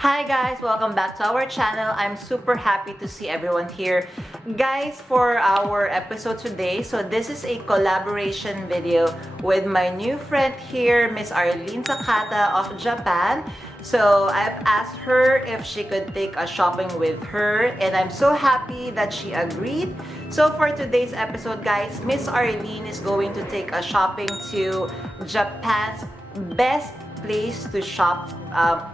Hi guys, welcome back to our channel. I'm super happy to see everyone here. Guys, for our episode today, so this is a collaboration video with my new friend here, Miss Arlyn Sakata of Japan. So I've asked her if she could take a shopping with her, and I'm so happy that she agreed. So for today's episode, guys, Miss Arlyn is going to take a shopping to Japan's best place to shop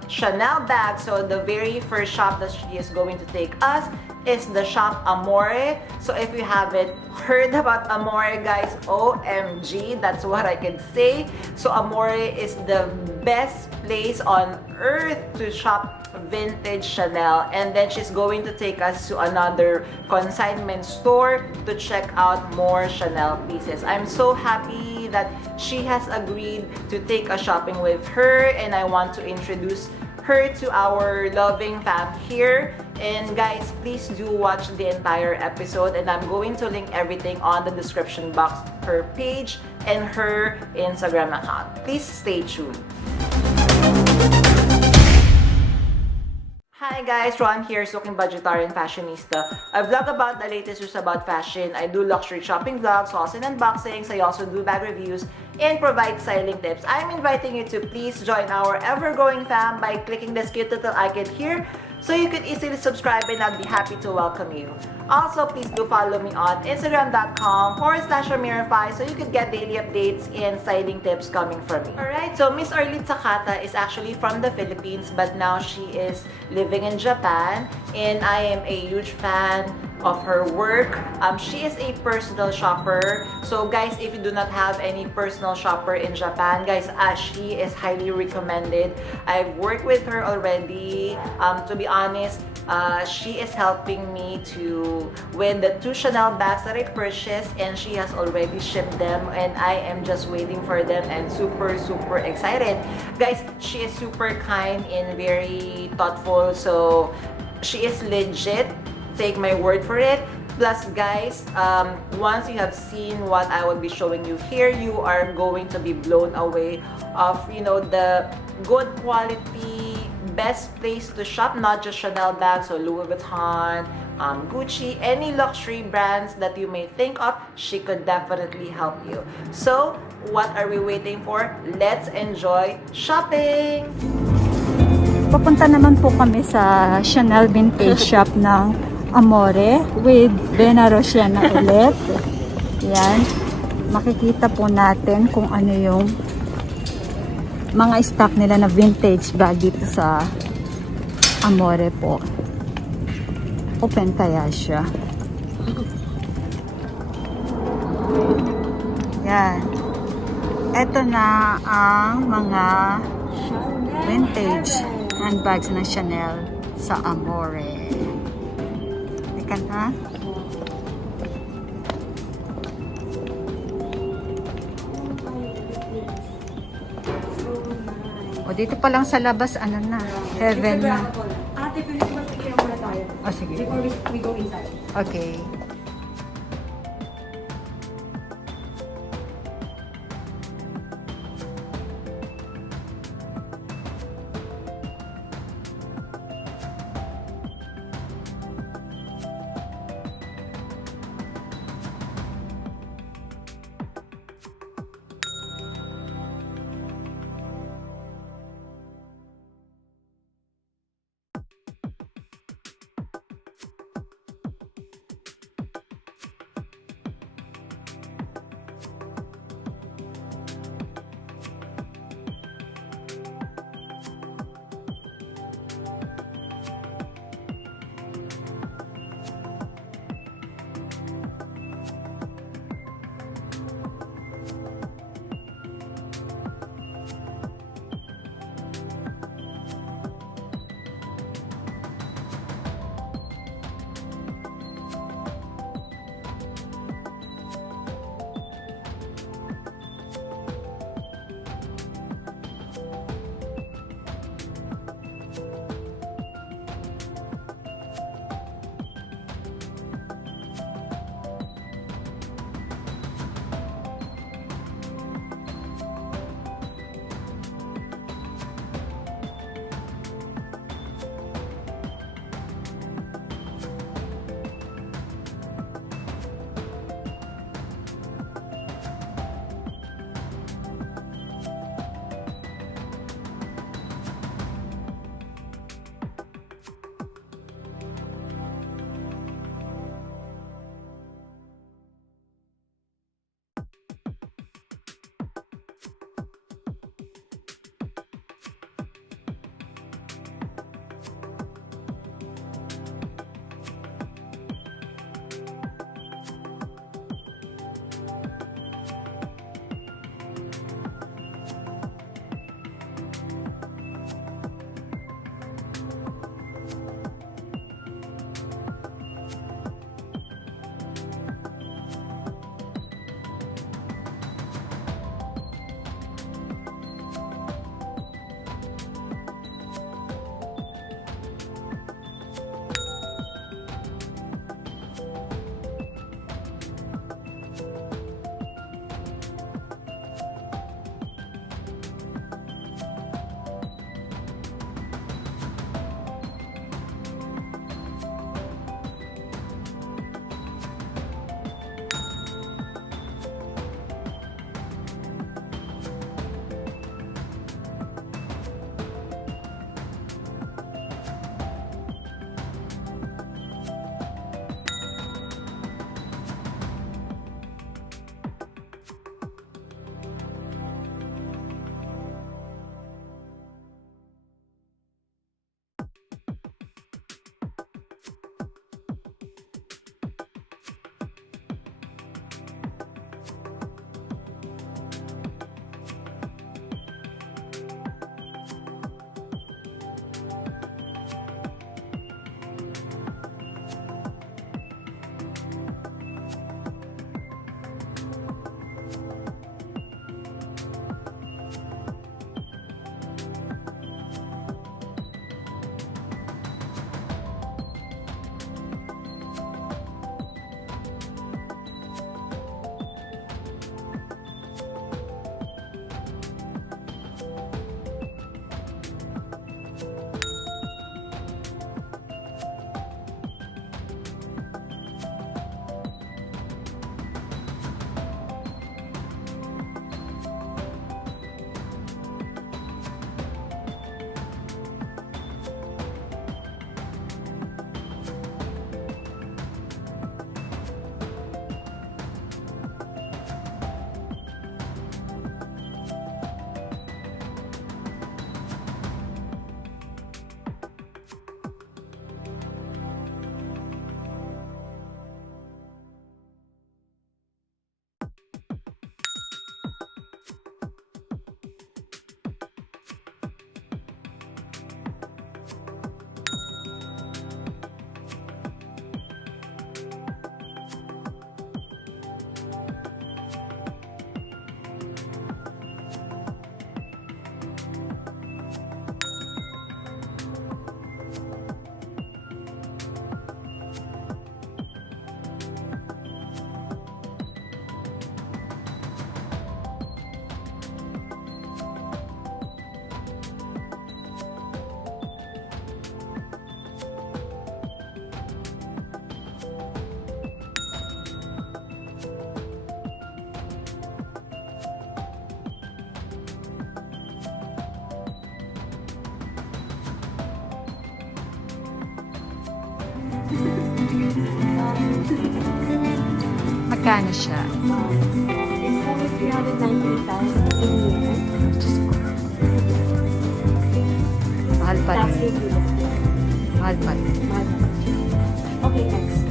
Chanel bags. So the very first shop that she is going to take us is the shop Amore. So if you haven't heard about Amore, guys, OMG, that's what I can say. So Amore is the best place on earth to shop vintage Chanel, and then she's going to take us to another consignment store to check out more Chanel pieces. I'm so happy that she has agreed to take a shopping with her, and I want to introduce her to our loving fam here. And guys, please do watch the entire episode, and I'm going to link everything on the description box, her page and her Instagram account. Please stay tuned. Hi guys, Ron here, Suking Budgetarian Fashionista. I vlog about the latest news about fashion. I do luxury shopping vlogs, hauls and unboxings. I also do bag reviews and provide styling tips. I'm inviting you to please join our ever-growing fam by clicking this cute little icon here, so you can easily subscribe, and I'll be happy to welcome you. Also, please do follow me on Instagram.com/Ramirify so you can get daily updates and styling tips coming from me. Alright, so Miss Arlyn Sakata is actually from the Philippines, but now she is living in Japan, and I am a huge fan of her work. She is a personal shopper. So guys, if you do not have any personal shopper in Japan, guys, she is highly recommended. I've worked with her already. To be honest, she is helping me with the 2 Chanel bags that I purchased, and she has already shipped them, and I am just waiting for them and super excited. Guys, she is super kind and very thoughtful, so she is legit. Take my word for it. Plus guys, once you have seen what I will be showing you here, you are going to be blown away of, you know, the good quality, best place to shop, not just Chanel bags or Louis Vuitton, Gucci, any luxury brands that you may think of, she could definitely help you. So what are we waiting for? Let's enjoy shopping! Papunta naman po kami sa Chanel Vintage Shop ng Amore with Bena Rosiana ulit. Yan. Makikita po natin kung ano yung mga stock nila na vintage bag dito sa Amore po. Open kaya siya. Yan. Ito na ang mga vintage handbags ng Chanel sa Amore. Teka na. O, dito pa lang sa labas, ano na, heaven na. Ate, pwede mag-picture muna tayo. O, sige. Before we go inside. Okay. Magkano siya? It's only 398,000 in year. Mahal pa Tax rin. included. Mahal pa rin. Okay, next.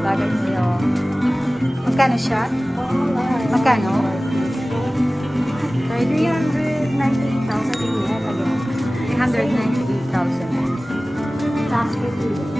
Bagay niyo. Magkano siya? Magkano? 398,000 in year again. 398,000. Tax included.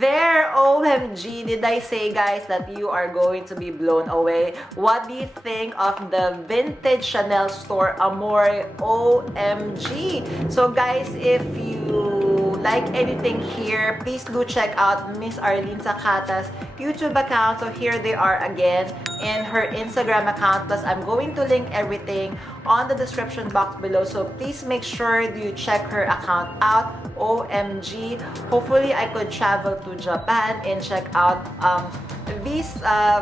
there! OMG! Did I say, guys, that you are going to be blown away? What do you think of the vintage Chanel store, Amore? OMG! So, guys, if you like anything here, please do check out Miss Arlyn Sakata's YouTube account. So here they are again in her Instagram account. Plus, I'm going to link everything on the description box below. So please make sure you check her account out. OMG! Hopefully, I could travel to Japan and check out these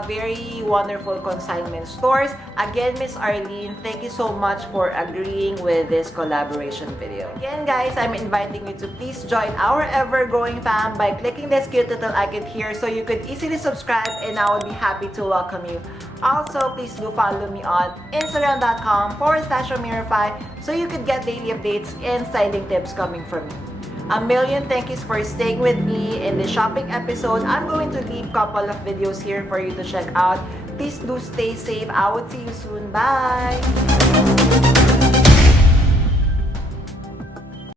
very wonderful consignment stores. Again, Miss Arlyn, thank you so much for agreeing with this collaboration video. Again, guys, I'm inviting you to please join our ever-growing fam by clicking this cute little icon here so you could easily subscribe, and I will be happy to welcome you. Also, please do follow me on Instagram.com/Amirify so you could get daily updates and styling tips coming from me. A million thank yous for staying with me in the shopping episode. I'm going to leave a couple of videos here for you to check out. Please do stay safe. I will see you soon. Bye!